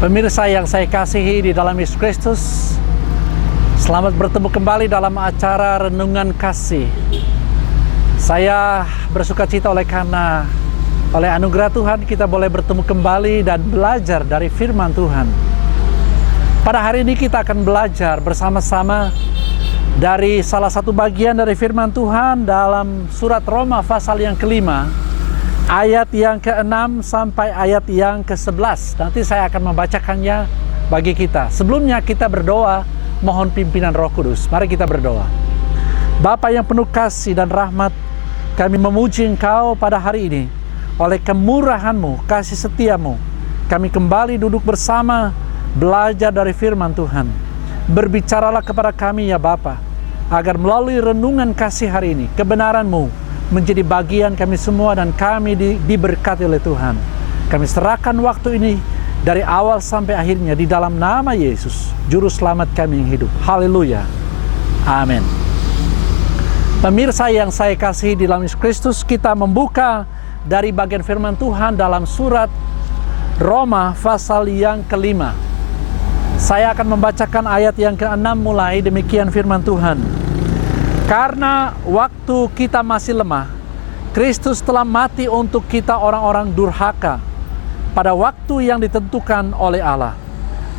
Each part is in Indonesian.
Pemirsa yang saya kasihi di dalam Yesus Kristus, selamat bertemu kembali dalam acara Renungan Kasih. Saya bersuka cita oleh anugerah Tuhan kita boleh bertemu kembali dan belajar dari firman Tuhan. Pada hari ini kita akan belajar bersama-sama dari salah satu bagian dari firman Tuhan dalam surat Roma pasal yang kelima, ayat yang ke-6 sampai ayat yang ke-11. Nanti saya akan membacakannya bagi kita. Sebelumnya kita berdoa, mohon pimpinan Roh Kudus. Mari kita berdoa. Bapa yang penuh kasih dan rahmat, kami memuji Engkau pada hari ini. Oleh kemurahan-Mu, kasih setia-Mu, kami kembali duduk bersama, belajar dari firman Tuhan. Berbicaralah kepada kami ya Bapa, agar melalui renungan kasih hari ini, kebenaran-Mu menjadi bagian kami semua dan kami diberkati oleh Tuhan. Kami serahkan waktu ini dari awal sampai akhirnya di dalam nama Yesus, Juru Selamat kami yang hidup. Haleluya. Amin. Pemirsa yang saya kasihi di dalam Yesus Kristus, kita membuka dari bagian firman Tuhan dalam surat Roma pasal yang kelima. Saya akan membacakan ayat yang ke-6 mulai, demikian firman Tuhan. Karena waktu kita masih lemah, Kristus telah mati untuk kita orang-orang durhaka pada waktu yang ditentukan oleh Allah.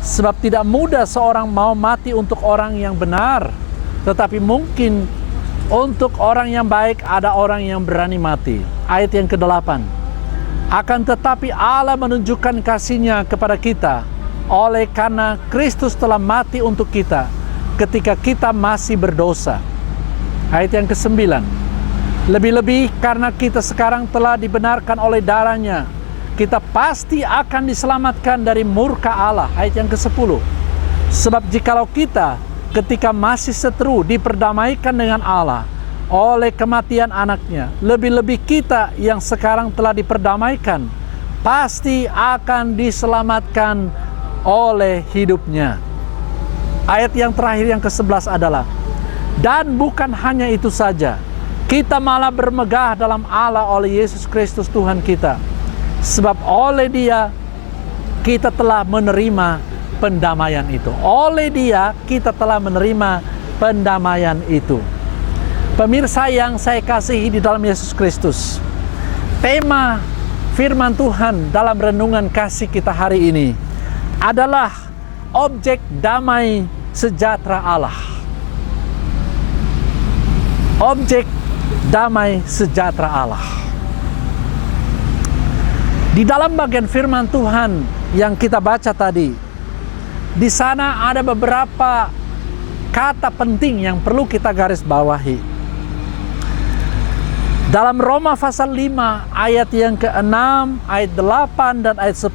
Sebab tidak mudah seorang mau mati untuk orang yang benar, tetapi mungkin untuk orang yang baik ada orang yang berani mati. Ayat yang ke-8. Akan tetapi Allah menunjukkan kasih-Nya kepada kita oleh karena Kristus telah mati untuk kita ketika kita masih berdosa. Ayat yang ke-9. Lebih-lebih karena kita sekarang telah dibenarkan oleh darah-Nya, kita pasti akan diselamatkan dari murka Allah. Ayat yang ke-10. Sebab jikalau kita ketika masih seteru diperdamaikan dengan Allah oleh kematian anaknya, lebih-lebih kita yang sekarang telah diperdamaikan pasti akan diselamatkan oleh hidupnya. Ayat yang terakhir yang ke-11 adalah, dan bukan hanya itu saja, kita malah bermegah dalam Allah oleh Yesus Kristus Tuhan kita. Sebab oleh Dia kita telah menerima pendamaian itu. Oleh Dia kita telah menerima pendamaian itu. Pemirsa yang saya kasihi di dalam Yesus Kristus, tema firman Tuhan dalam renungan kasih kita hari ini adalah objek damai sejahtera Allah. Objek damai sejahtera Allah. Di dalam bagian firman Tuhan yang kita baca tadi, di sana ada beberapa kata penting yang perlu kita garis bawahi. Dalam Roma pasal 5 ayat yang ke-6, ayat 8 dan ayat 10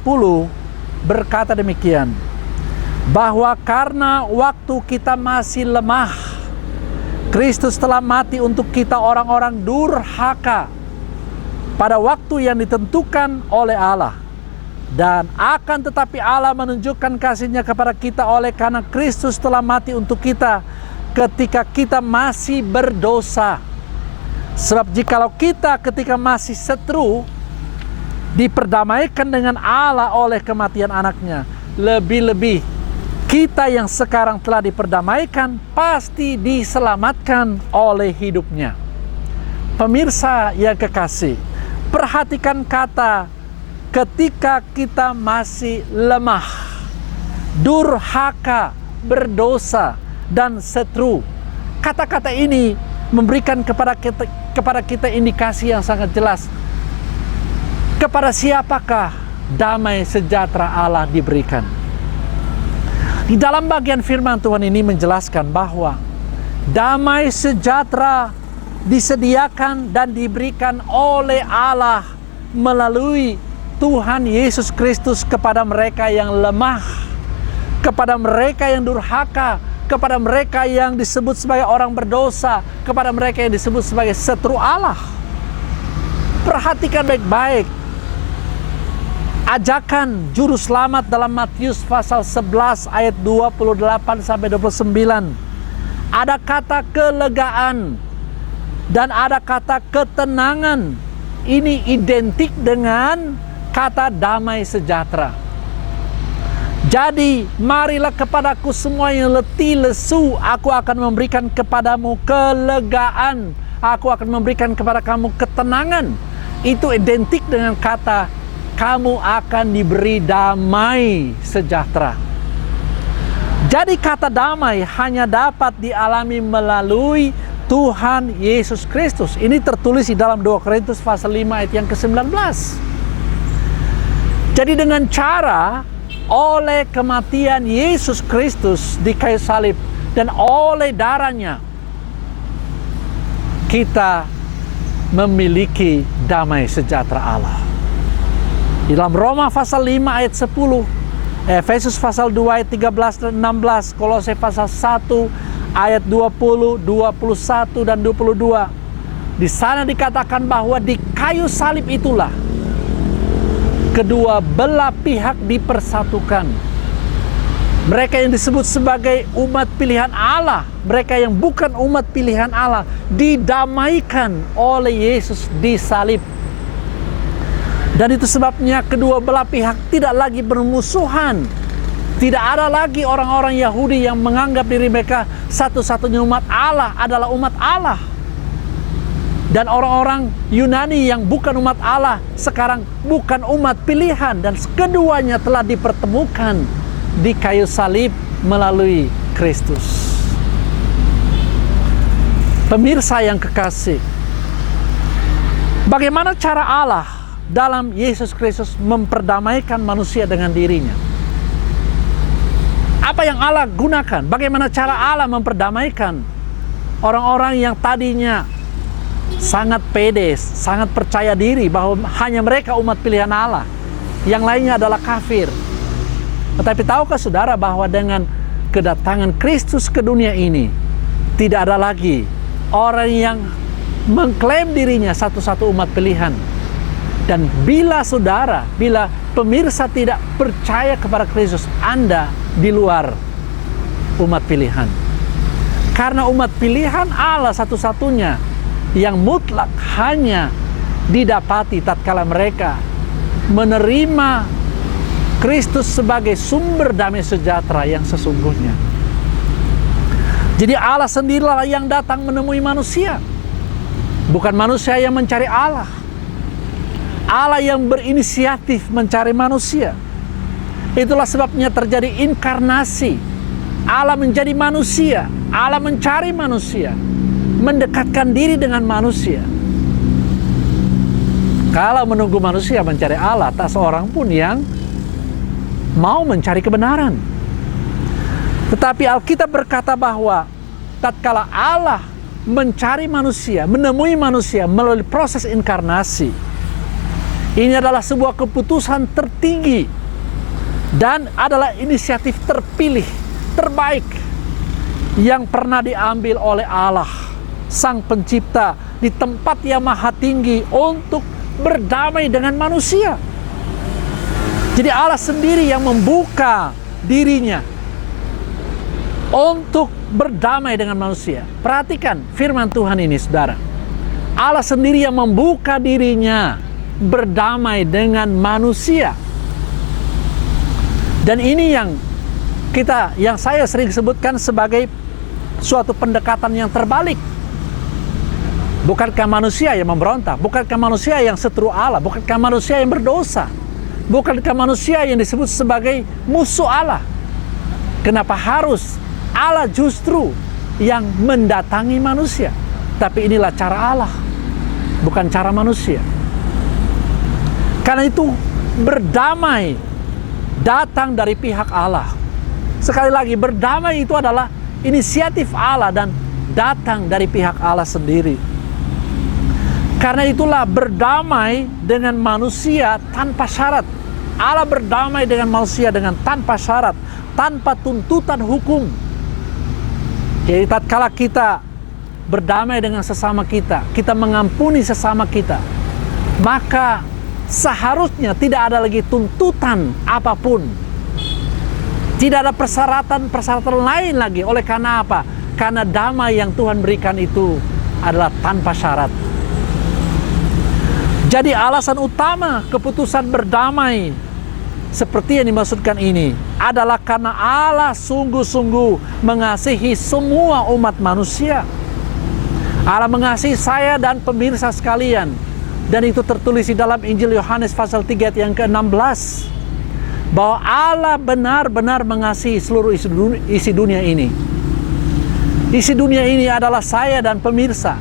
berkata demikian, bahwa karena waktu kita masih lemah, Kristus telah mati untuk kita orang-orang durhaka pada waktu yang ditentukan oleh Allah. Dan akan tetapi Allah menunjukkan kasih-Nya kepada kita oleh karena Kristus telah mati untuk kita ketika kita masih berdosa. Sebab jikalau kita ketika masih seteru diperdamaikan dengan Allah oleh kematian anaknya, lebih-lebih kita yang sekarang telah diperdamaikan pasti diselamatkan oleh hidupnya. Pemirsa yang kekasih, perhatikan kata ketika kita masih lemah, durhaka, berdosa, dan seteru. Kata-kata ini memberikan kepada kita indikasi yang sangat jelas. Kepada siapakah damai sejahtera Allah diberikan? Di dalam bagian firman Tuhan ini menjelaskan bahwa damai sejahtera disediakan dan diberikan oleh Allah melalui Tuhan Yesus Kristus kepada mereka yang lemah, kepada mereka yang durhaka, kepada mereka yang disebut sebagai orang berdosa, kepada mereka yang disebut sebagai seteru Allah. Perhatikan baik-baik ajakan juru selamat dalam Matius pasal 11 ayat 28 sampai 29. Ada kata kelegaan dan ada kata ketenangan. Ini identik dengan kata damai sejahtera. Jadi marilah kepadaku semua yang letih lesu, aku akan memberikan kepadamu kelegaan. Aku akan memberikan kepada kamu ketenangan. Itu identik dengan kata kamu akan diberi damai sejahtera. Jadi kata damai hanya dapat dialami melalui Tuhan Yesus Kristus. Ini tertulis di dalam 2 Korintus pasal 5 ayat yang ke-19. Jadi dengan cara oleh kematian Yesus Kristus di kayu salib dan oleh darahnya, kita memiliki damai sejahtera Allah. Di dalam Roma pasal 5 ayat 10, Efesus pasal 2 ayat 13 dan 16, Kolose pasal 1 ayat 20, 21 dan 22. Di sana dikatakan bahwa di kayu salib itulah kedua belah pihak dipersatukan. Mereka yang disebut sebagai umat pilihan Allah, mereka yang bukan umat pilihan Allah, didamaikan oleh Yesus di salib. Dan itu sebabnya kedua belah pihak tidak lagi bermusuhan. Tidak ada lagi orang-orang Yahudi yang menganggap diri mereka satu-satunya umat Allah adalah umat Allah. Dan orang-orang Yunani yang bukan umat Allah sekarang bukan umat pilihan. Dan keduanya telah dipertemukan di kayu salib melalui Kristus. Pemirsa yang kekasih, bagaimana cara Allah dalam Yesus Kristus memperdamaikan manusia dengan dirinya? Apa yang Allah gunakan? Bagaimana cara Allah memperdamaikan orang-orang yang tadinya sangat pede, sangat percaya diri bahwa hanya mereka umat pilihan Allah, yang lainnya adalah kafir. Tetapi tahukah saudara bahwa dengan kedatangan Kristus ke dunia ini, tidak ada lagi orang yang mengklaim dirinya satu-satu umat pilihan. Dan bila pemirsa tidak percaya kepada Kristus, Anda di luar umat pilihan. Karena umat pilihan Allah satu-satunya yang mutlak hanya didapati tatkala mereka menerima Kristus sebagai sumber damai sejahtera yang sesungguhnya. Jadi Allah sendirilah yang datang menemui manusia, bukan manusia yang mencari Allah. Allah yang berinisiatif mencari manusia. Itulah sebabnya terjadi inkarnasi. Allah menjadi manusia, Allah mencari manusia, mendekatkan diri dengan manusia. Kalau menunggu manusia mencari Allah, tak seorang pun yang mau mencari kebenaran. Tetapi Alkitab berkata bahwa tatkala Allah mencari manusia, menemui manusia melalui proses inkarnasi, ini adalah sebuah keputusan tertinggi dan adalah inisiatif terpilih, terbaik yang pernah diambil oleh Allah, Sang Pencipta, di tempat yang maha tinggi untuk berdamai dengan manusia. Jadi Allah sendiri yang membuka dirinya untuk berdamai dengan manusia. Perhatikan firman Tuhan ini, saudara. Allah sendiri yang membuka dirinya berdamai dengan manusia. Dan ini yang saya sering sebutkan sebagai suatu pendekatan yang terbalik. Bukankah manusia yang memberontak? Bukankah manusia yang seteru Allah? Bukankah manusia yang berdosa? Bukankah manusia yang disebut sebagai musuh Allah? Kenapa harus Allah justru yang mendatangi manusia? Tapi inilah cara Allah, bukan cara manusia. Karena itu berdamai datang dari pihak Allah. Sekali lagi, berdamai itu adalah inisiatif Allah dan datang dari pihak Allah sendiri. Karena itulah berdamai dengan manusia tanpa syarat. Allah berdamai dengan manusia dengan tanpa syarat, tanpa tuntutan hukum. Jadi tatkala kita berdamai dengan sesama kita, kita mengampuni sesama kita, maka seharusnya tidak ada lagi tuntutan apapun. Tidak ada persyaratan lain lagi. Oleh karena apa? Karena damai yang Tuhan berikan itu adalah tanpa syarat. Jadi alasan utama keputusan berdamai seperti yang dimaksudkan ini adalah karena Allah sungguh-sungguh mengasihi semua umat manusia. Allah mengasihi saya dan pemirsa sekalian. Dan itu tertulis di dalam Injil Yohanes pasal 3 ayat yang ke-16. Bahwa Allah benar-benar mengasihi seluruh isi dunia ini. Isi dunia ini adalah saya dan pemirsa.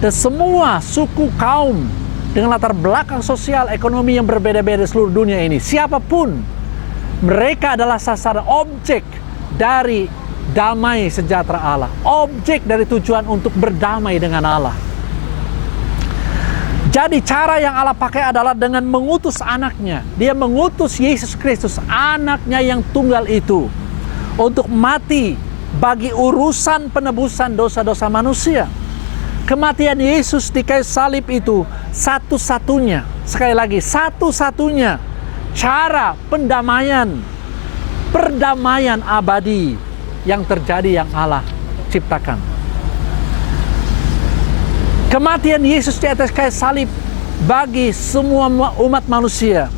Dan semua suku kaum dengan latar belakang sosial ekonomi yang berbeda-beda seluruh dunia ini. Siapapun, mereka adalah sasaran objek dari damai sejahtera Allah. Objek dari tujuan untuk berdamai dengan Allah. Jadi cara yang Allah pakai adalah dengan mengutus anaknya. Dia mengutus Yesus Kristus, anaknya yang tunggal itu, untuk mati bagi urusan penebusan dosa-dosa manusia. Kematian Yesus di kayu salib itu satu-satunya, sekali lagi, satu-satunya cara perdamaian abadi yang terjadi yang Allah ciptakan. Kematian Yesus di atas kayu salib bagi semua umat manusia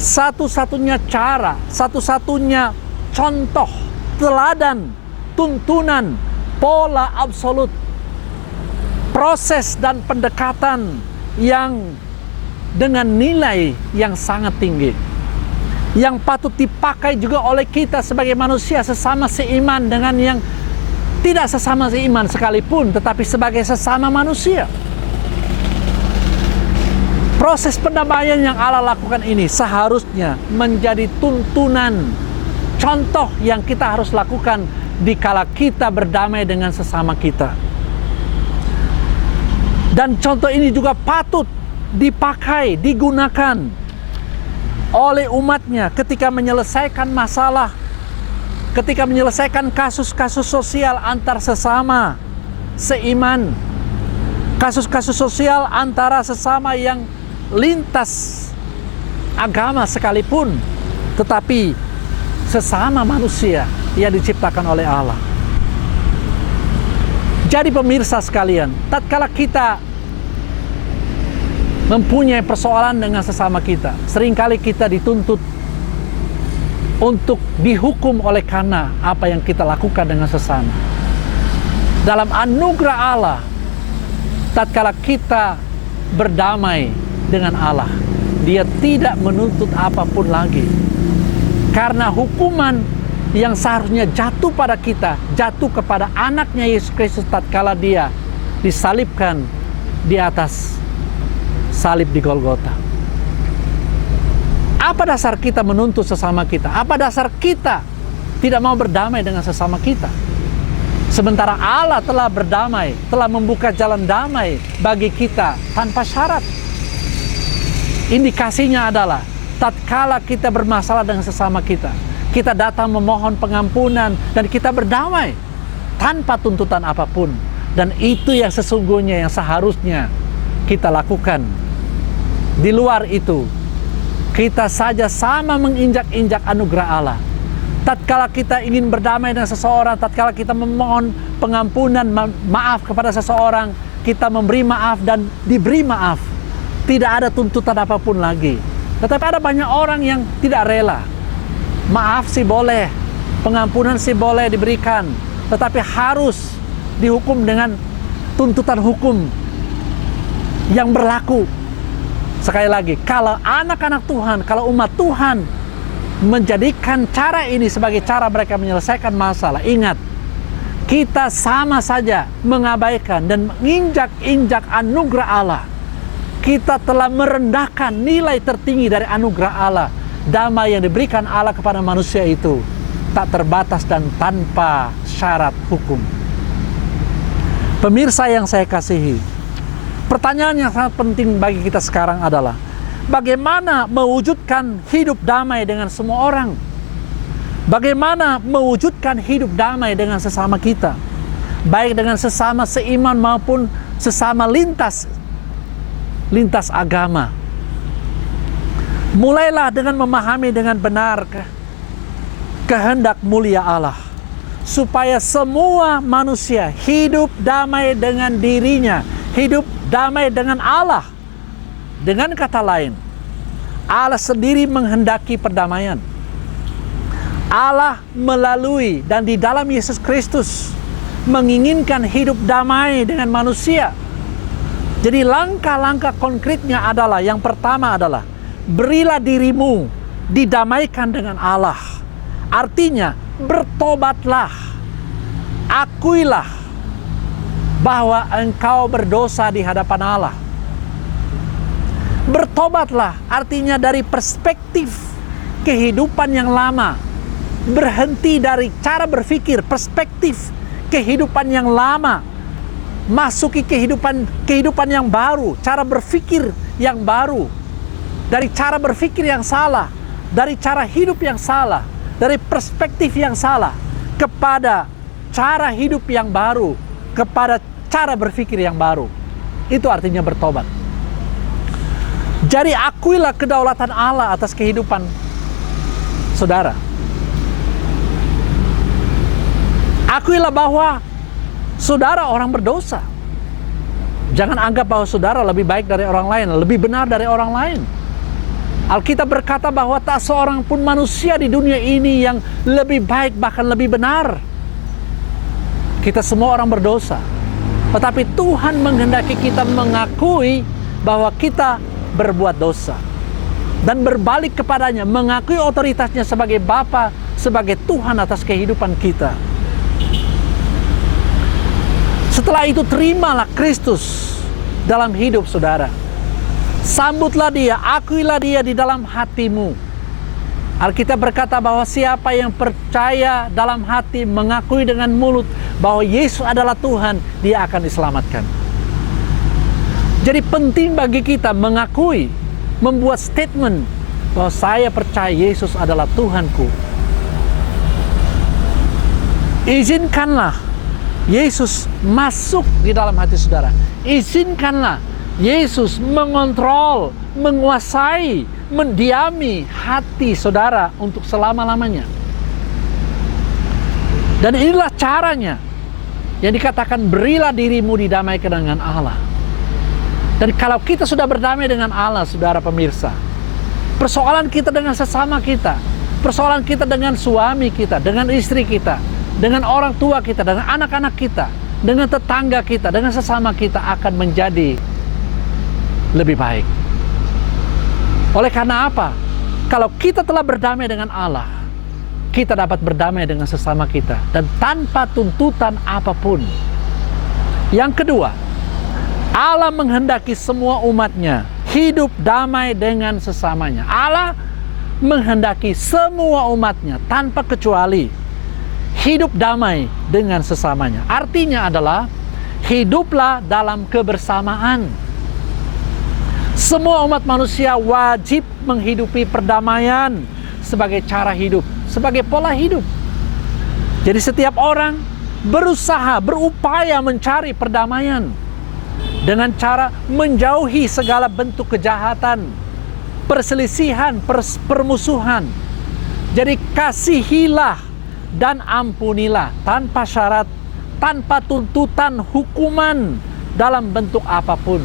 satu-satunya cara, satu-satunya contoh, teladan, tuntunan, pola absolut, proses dan pendekatan yang dengan nilai yang sangat tinggi, yang patut dipakai juga oleh kita sebagai manusia sesama seiman dengan yang tidak sesama seiman sekalipun, tetapi sebagai sesama manusia. Proses pendamaian yang Allah lakukan ini seharusnya menjadi tuntunan, contoh yang kita harus lakukan dikala kita berdamai dengan sesama kita. Dan contoh ini juga patut dipakai, digunakan oleh umatnya ketika menyelesaikan masalah, ketika menyelesaikan kasus-kasus sosial antar sesama seiman, kasus-kasus sosial antara sesama yang lintas agama sekalipun, tetapi sesama manusia yang diciptakan oleh Allah. Jadi pemirsa sekalian, tatkala kita mempunyai persoalan dengan sesama kita, seringkali kita dituntut untuk dihukum oleh karena apa yang kita lakukan dengan sesama. Dalam anugerah Allah, tatkala kita berdamai dengan Allah, Dia tidak menuntut apapun lagi. Karena hukuman yang seharusnya jatuh pada kita, jatuh kepada anaknya Yesus Kristus tatkala Dia disalibkan di atas salib di Golgota. Apa dasar kita menuntut sesama kita? Apa dasar kita tidak mau berdamai dengan sesama kita? Sementara Allah telah berdamai, telah membuka jalan damai bagi kita tanpa syarat. Indikasinya adalah tatkala kita bermasalah dengan sesama kita, kita datang memohon pengampunan dan kita berdamai tanpa tuntutan apapun. Dan itu yang sesungguhnya yang seharusnya kita lakukan. Di luar itu, kita saja sama menginjak-injak anugerah Allah. Tatkala kita ingin berdamai dengan seseorang, tatkala kita memohon pengampunan, maaf kepada seseorang, kita memberi maaf dan diberi maaf. Tidak ada tuntutan apapun lagi. Tetapi ada banyak orang yang tidak rela. Maaf sih boleh, pengampunan sih boleh diberikan, tetapi harus dihukum dengan tuntutan hukum yang berlaku. Sekali lagi, kalau anak-anak Tuhan, kalau umat Tuhan menjadikan cara ini sebagai cara mereka menyelesaikan masalah, ingat, kita sama saja mengabaikan dan menginjak-injak anugerah Allah. Kita telah merendahkan nilai tertinggi dari anugerah Allah. Damai yang diberikan Allah kepada manusia itu tak terbatas dan tanpa syarat hukum. Pemirsa yang saya kasihi, pertanyaan yang sangat penting bagi kita sekarang adalah bagaimana mewujudkan hidup damai dengan semua orang? Bagaimana mewujudkan hidup damai dengan sesama kita? Baik dengan sesama seiman maupun sesama lintas agama. Mulailah dengan memahami dengan benar kehendak mulia Allah, supaya semua manusia hidup damai dengan dirinya, hidup damai dengan Allah. Dengan kata lain, Allah sendiri menghendaki perdamaian. Allah melalui dan di dalam Yesus Kristus menginginkan hidup damai dengan manusia. Jadi langkah-langkah konkretnya adalah, yang pertama adalah berilah dirimu didamaikan dengan Allah. Artinya bertobatlah, akuilah bahwa engkau berdosa di hadapan Allah. Bertobatlah artinya dari perspektif kehidupan yang lama, berhenti dari cara berpikir, perspektif kehidupan yang lama, masuki kehidupan yang baru, cara berpikir yang baru, dari cara berpikir yang salah, dari cara hidup yang salah, dari perspektif yang salah, kepada cara hidup yang baru, kepada cara berpikir yang baru. Itu artinya bertobat. Jadi akuilah kedaulatan Allah atas kehidupan saudara. Akuilah bahwa saudara orang berdosa. Jangan anggap bahwa saudara lebih baik dari orang lain, lebih benar dari orang lain. Alkitab berkata bahwa tak seorang pun manusia di dunia ini yang lebih baik, bahkan lebih benar. Kita semua orang berdosa. Tetapi Tuhan menghendaki kita mengakui bahwa kita berbuat dosa. Dan berbalik kepadanya, mengakui otoritasnya sebagai Bapa, sebagai Tuhan atas kehidupan kita. Setelah itu terimalah Kristus dalam hidup saudara. Sambutlah dia, akuilah dia di dalam hatimu. Alkitab berkata bahwa siapa yang percaya dalam hati, mengakui dengan mulut bahwa Yesus adalah Tuhan, dia akan diselamatkan. Jadi penting bagi kita mengakui, membuat statement bahwa saya percaya Yesus adalah Tuhanku. Izinkanlah Yesus masuk di dalam hati saudara. Izinkanlah Yesus mengontrol, menguasai, mendiami hati saudara untuk selama-lamanya. Dan inilah caranya yang dikatakan berilah dirimu didamaikan dengan Allah. Dan kalau kita sudah berdamai dengan Allah, saudara pemirsa, persoalan kita dengan sesama kita, persoalan kita dengan suami kita, dengan istri kita, dengan orang tua kita, dengan anak-anak kita, dengan tetangga kita, dengan sesama kita akan menjadi lebih baik. Oleh karena apa? Kalau kita telah berdamai dengan Allah, kita dapat berdamai dengan sesama kita dan tanpa tuntutan apapun. Yang kedua, Allah menghendaki semua umatnya hidup damai dengan sesamanya. Allah menghendaki semua umatnya tanpa kecuali hidup damai dengan sesamanya. Artinya adalah hiduplah dalam kebersamaan. Semua umat manusia wajib menghidupi perdamaian sebagai cara hidup, sebagai pola hidup. Jadi setiap orang berusaha, berupaya mencari perdamaian dengan cara menjauhi segala bentuk kejahatan, perselisihan, permusuhan. Jadi kasihilah dan ampunilah tanpa syarat, tanpa tuntutan hukuman dalam bentuk apapun.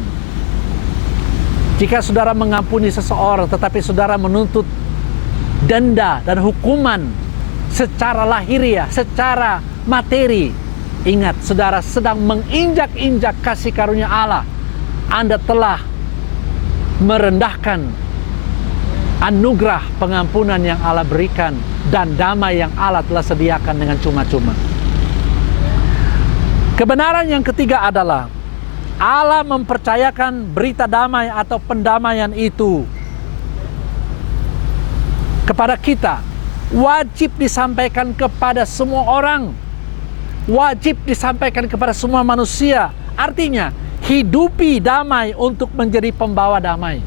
Jika saudara mengampuni seseorang tetapi saudara menuntut denda dan hukuman secara lahiriah, secara materi, ingat saudara sedang menginjak-injak kasih karunia Allah. Anda telah merendahkan anugerah pengampunan yang Allah berikan dan damai yang Allah telah sediakan dengan cuma-cuma. Kebenaran yang ketiga adalah Allah mempercayakan berita damai atau pendamaian itu kepada kita. Wajib disampaikan kepada semua orang, wajib disampaikan kepada semua manusia. Artinya hidupi damai untuk menjadi pembawa damai.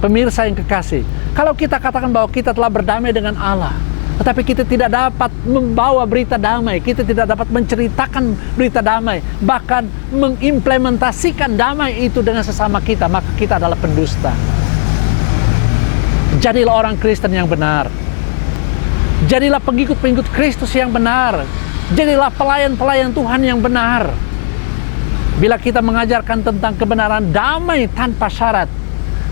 Pemirsa yang kekasih, kalau kita katakan bahwa kita telah berdamai dengan Allah, tetapi kita tidak dapat membawa berita damai, kita tidak dapat menceritakan berita damai, bahkan mengimplementasikan damai itu dengan sesama kita, maka kita adalah pendusta. Jadilah orang Kristen yang benar. Jadilah pengikut-pengikut Kristus yang benar. Jadilah pelayan-pelayan Tuhan yang benar. Bila kita mengajarkan tentang kebenaran damai tanpa syarat,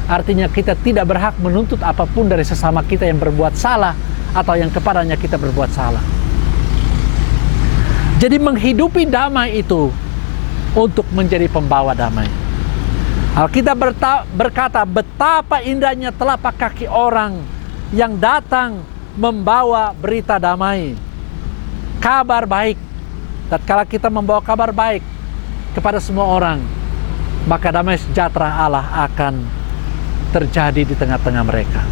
Artinya kita tidak berhak menuntut apapun dari sesama kita yang berbuat salah atau yang kepadanya kita berbuat salah. Jadi menghidupi damai itu untuk menjadi pembawa damai. Alkitab berkata, betapa indahnya telapak kaki orang yang datang membawa berita damai, kabar baik. Dan kalau kita membawa kabar baik kepada semua orang, maka damai sejahtera Allah akan terjadi di tengah-tengah mereka.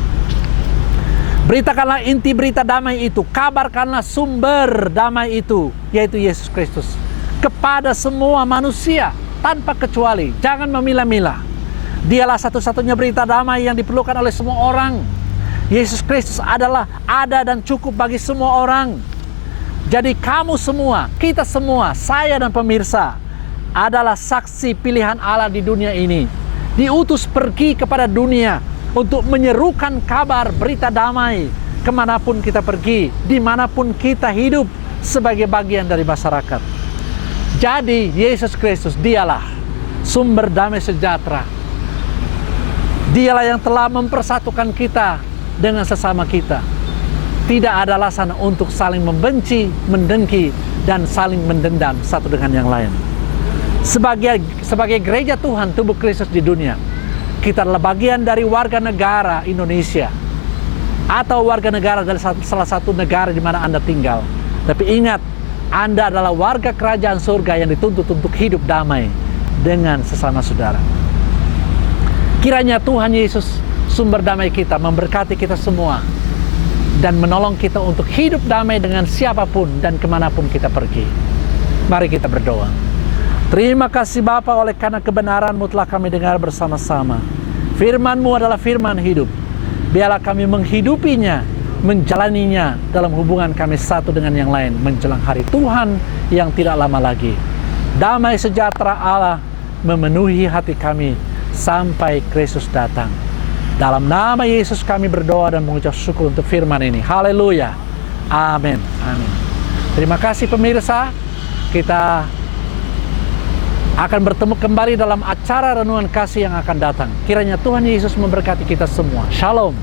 Beritakanlah inti berita damai itu, kabarkanlah sumber damai itu, yaitu Yesus Kristus, kepada semua manusia tanpa kecuali. Jangan memilah-milah. Dialah satu-satunya berita damai yang diperlukan oleh semua orang. Yesus Kristus adalah ada dan cukup bagi semua orang. Jadi kamu semua, kita semua, saya dan pemirsa adalah saksi pilihan Allah di dunia ini. Diutus pergi kepada dunia untuk menyerukan kabar berita damai kemanapun kita pergi, dimanapun kita hidup sebagai bagian dari masyarakat. Jadi Yesus Kristus dialah sumber damai sejahtera. Dialah yang telah mempersatukan kita dengan sesama kita. Tidak ada alasan untuk saling membenci, mendengki, dan saling mendendam satu dengan yang lain. Sebagai gereja Tuhan, tubuh Kristus di dunia, kita adalah bagian dari warga negara Indonesia atau warga negara dari salah satu negara di mana Anda tinggal. Tapi ingat, Anda adalah warga kerajaan surga yang dituntut untuk hidup damai dengan sesama saudara. Kiranya Tuhan Yesus, sumber damai kita, memberkati kita semua dan menolong kita untuk hidup damai dengan siapapun dan kemanapun kita pergi. Mari kita berdoa. Terima kasih Bapa, oleh karena kebenaran-Mu telah kami dengar bersama-sama. Firman-Mu adalah firman hidup. Biarlah kami menghidupinya, menjalaninya dalam hubungan kami satu dengan yang lain menjelang hari Tuhan yang tidak lama lagi. Damai sejahtera Allah memenuhi hati kami sampai Kristus datang. Dalam nama Yesus kami berdoa dan mengucap syukur untuk firman ini. Haleluya. Amin. Amin. Terima kasih pemirsa. Kita akan bertemu kembali dalam acara renungan kasih yang akan datang. Kiranya Tuhan Yesus memberkati kita semua. Shalom.